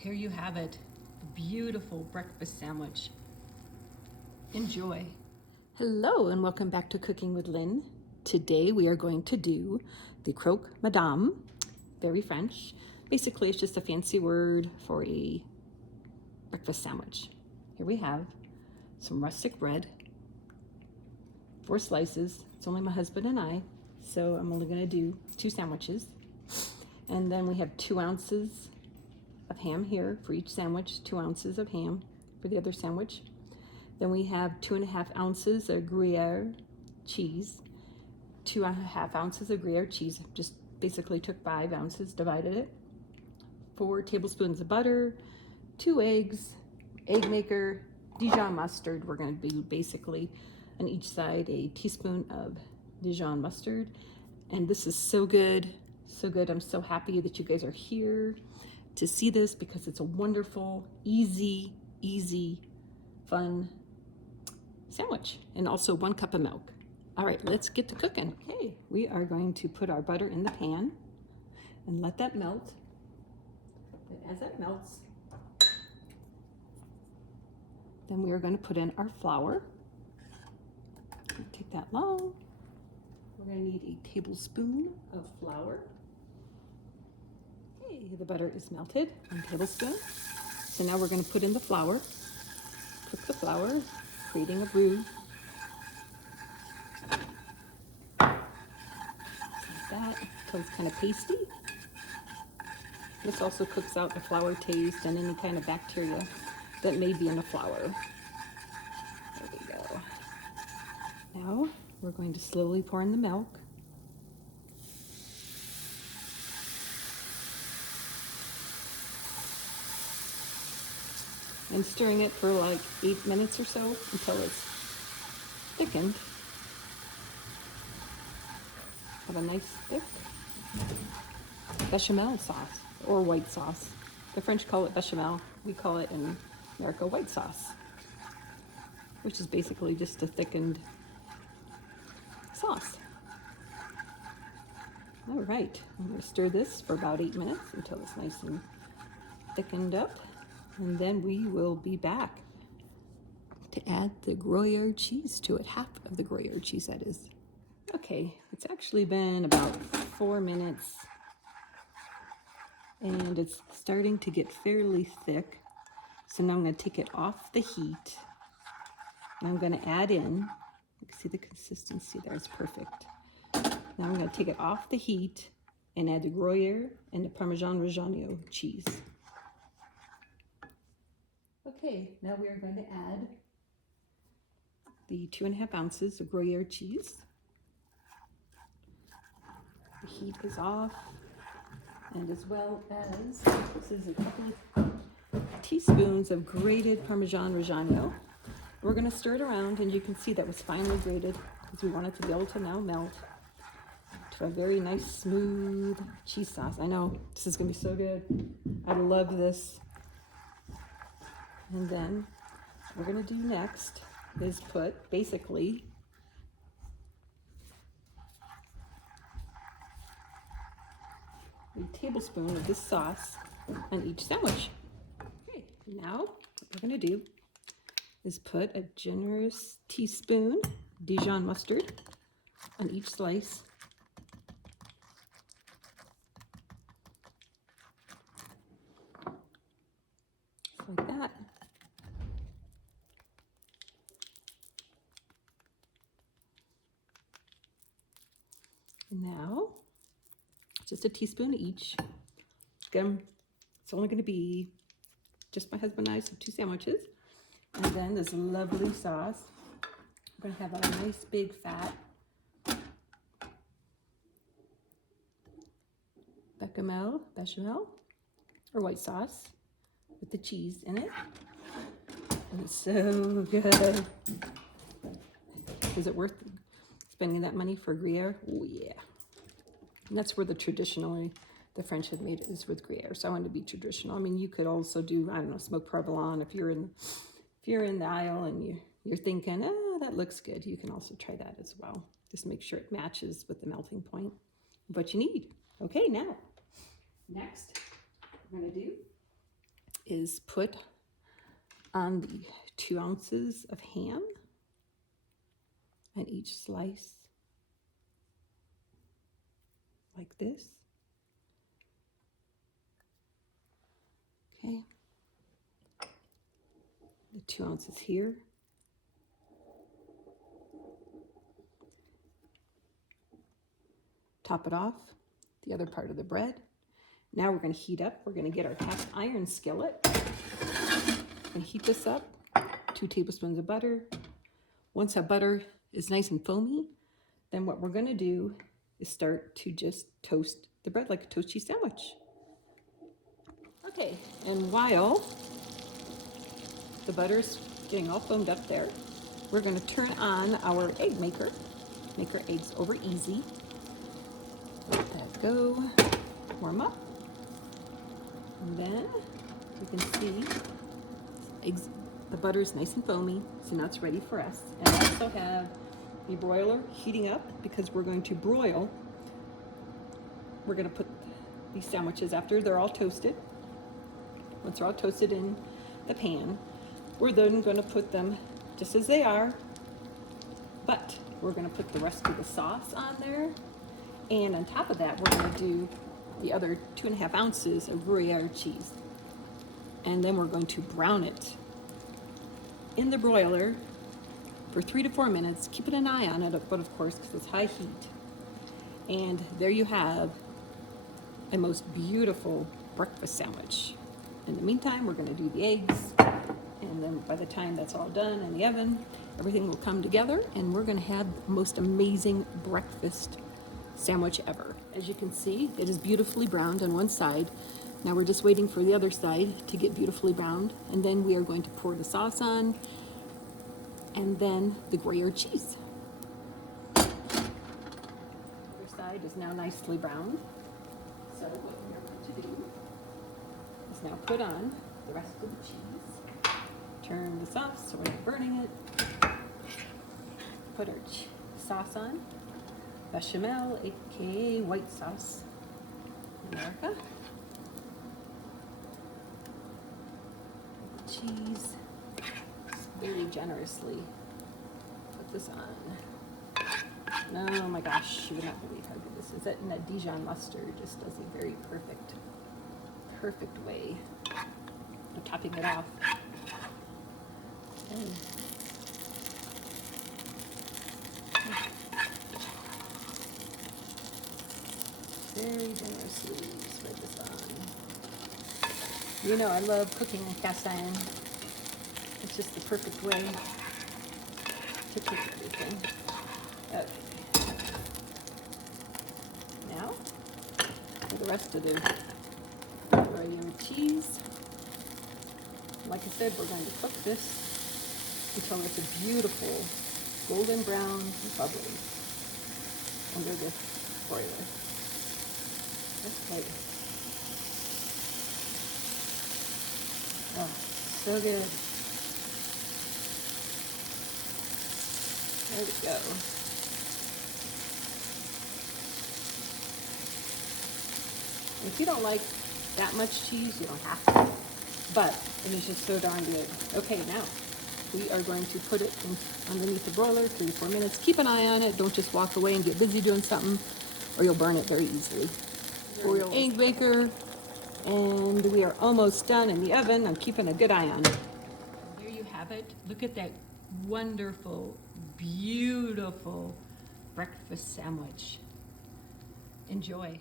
Here you have it, a beautiful breakfast sandwich. Enjoy. Hello and welcome back to Cooking with Lynn. Today we are going to do the croque madame, very French. Basically it's just a fancy word for a breakfast sandwich. Here we have some rustic bread, 4 slices. It's only my husband and I, so I'm only going to do 2 sandwiches. And then we have 2 ounces of ham here for each sandwich, 2 ounces of ham for the other sandwich. Then we have 2.5 ounces of Gruyere cheese, 2.5 ounces of Gruyere cheese. Just basically took 5 ounces, divided it. 4 tablespoons of butter, 2 eggs, egg maker, Dijon mustard. We're going to do basically on each side a teaspoon of Dijon mustard. And this is so good, so good. I'm so happy that you guys are here to see this because it's a wonderful, easy, fun sandwich. And also 1 cup of milk. All right, let's get to cooking. Okay, we are going to put our butter in the pan and let that melt. And as that melts, then we are going to put in our flour. Don't take that long. We're going to need a tablespoon of flour. Okay, the butter is melted, 1 tablespoon. So now we're going to put in the flour. Cook the flour, creating a roux. Like that, until it's kind of pasty. This also cooks out the flour taste and any kind of bacteria that may be in the flour. There we go. Now we're going to slowly pour in the milk. And stirring it for like 8 minutes or so until it's thickened. Have a nice thick bechamel sauce or white sauce. The French call it bechamel. We call it in America white sauce, which is basically just a thickened sauce. All right, I'm going to stir this for about 8 minutes until it's nice and thickened up. And then we will be back to add the Gruyere cheese to it, half of the Gruyere cheese that is. Okay, it's actually been about 4 minutes and it's starting to get fairly thick. So now I'm going to take it off the heat and I'm going to add in, you can see the consistency there is perfect. Now I'm going to take it off the heat and add the Gruyere and the Parmesan Reggiano cheese. Okay, now we are going to add the 2.5 ounces of Gruyere cheese. The heat is off, and as well as this is a couple of teaspoons of grated Parmesan Reggiano. We're going to stir it around, and you can see that was finely grated because we want it to be able to now melt to a very nice, smooth cheese sauce. I know this is going to be so good. I love this. And then what we're going to do next is put basically a tablespoon of this sauce on each sandwich. Okay, now what we're going to do is put a generous teaspoon Dijon mustard on each slice. Like that. Now, just a teaspoon each. Again, it's only going to be just my husband and I, so 2 sandwiches. And then this lovely sauce. I'm going to have a nice big fat bechamel, or white sauce with the cheese in it. And it's so good. Is it worth spending that money for Gruyere? Oh yeah. And that's where the French have made it, is with Gruyere. So I want to be traditional. I mean, you could also do, I don't know, smoked provolone if you're in the aisle and you're thinking, that looks good. You can also try that as well. Just make sure it matches with the melting point of what you need. Okay, now, next we're going to do is put on the 2 ounces of ham and each slice like this. Okay. The 2 ounces here. Top it off, the other part of the bread. Now we're going to heat up. We're going to get our cast iron skillet and heat this up. 2 tablespoons of butter. Once our butter is nice and foamy, then what we're going to do is start to just toast the bread like a toast cheese sandwich. Okay, and while the butter's getting all foamed up there, we're going to turn on our egg maker. Make our eggs over easy. Let that go, warm up. And then you can see eggs, the butter is nice and foamy, so now it's ready for us. And I also have the broiler heating up because we're going to broil. We're going to put these sandwiches after they're all toasted. Once they're all toasted in the pan, we're then going to put them just as they are, but we're going to put the rest of the sauce on there. And on top of that, we're going to do the other 2.5 ounces of Gruyere cheese. And then we're going to brown it in the broiler for 3 to 4 minutes, keeping an eye on it, but of course, because it's high heat. And there you have a most beautiful breakfast sandwich. In the meantime, we're going to do the eggs, and then by the time that's all done in the oven, everything will come together, and we're going to have the most amazing breakfast sandwich ever. As you can see, it is beautifully browned on one side. Now we're just waiting for the other side to get beautifully browned, and then we are going to pour the sauce on, and then the Gruyere cheese. The other side is now nicely browned. So what we're going to do is now put on the rest of the cheese. Turn this off so we're not burning it. Put our sauce on. Bechamel, aka white sauce, America. Cheese, very generously put this on. Oh my gosh, you would not believe how good this is. That, and that Dijon mustard just does a very perfect way of topping it off. Okay. Very generously spread this on. You know, I love cooking on cast iron. It's just the perfect way to cook everything. Okay. Now, for the rest of the Gruyere cheese. Like I said, we're going to cook this until it's a beautiful golden brown and bubbly under the broiler. Okay. Oh, so good. There we go. If you don't like that much cheese, you don't have to. But it is just so darn good. Okay, now we are going to put it underneath the broiler 3 to 4 minutes. Keep an eye on it. Don't just walk away and get busy doing something, or you'll burn it very easily. Royal egg maker, and we are almost done in the oven. I'm keeping a good eye on it. There you have it. Look at that wonderful, beautiful breakfast sandwich. Enjoy.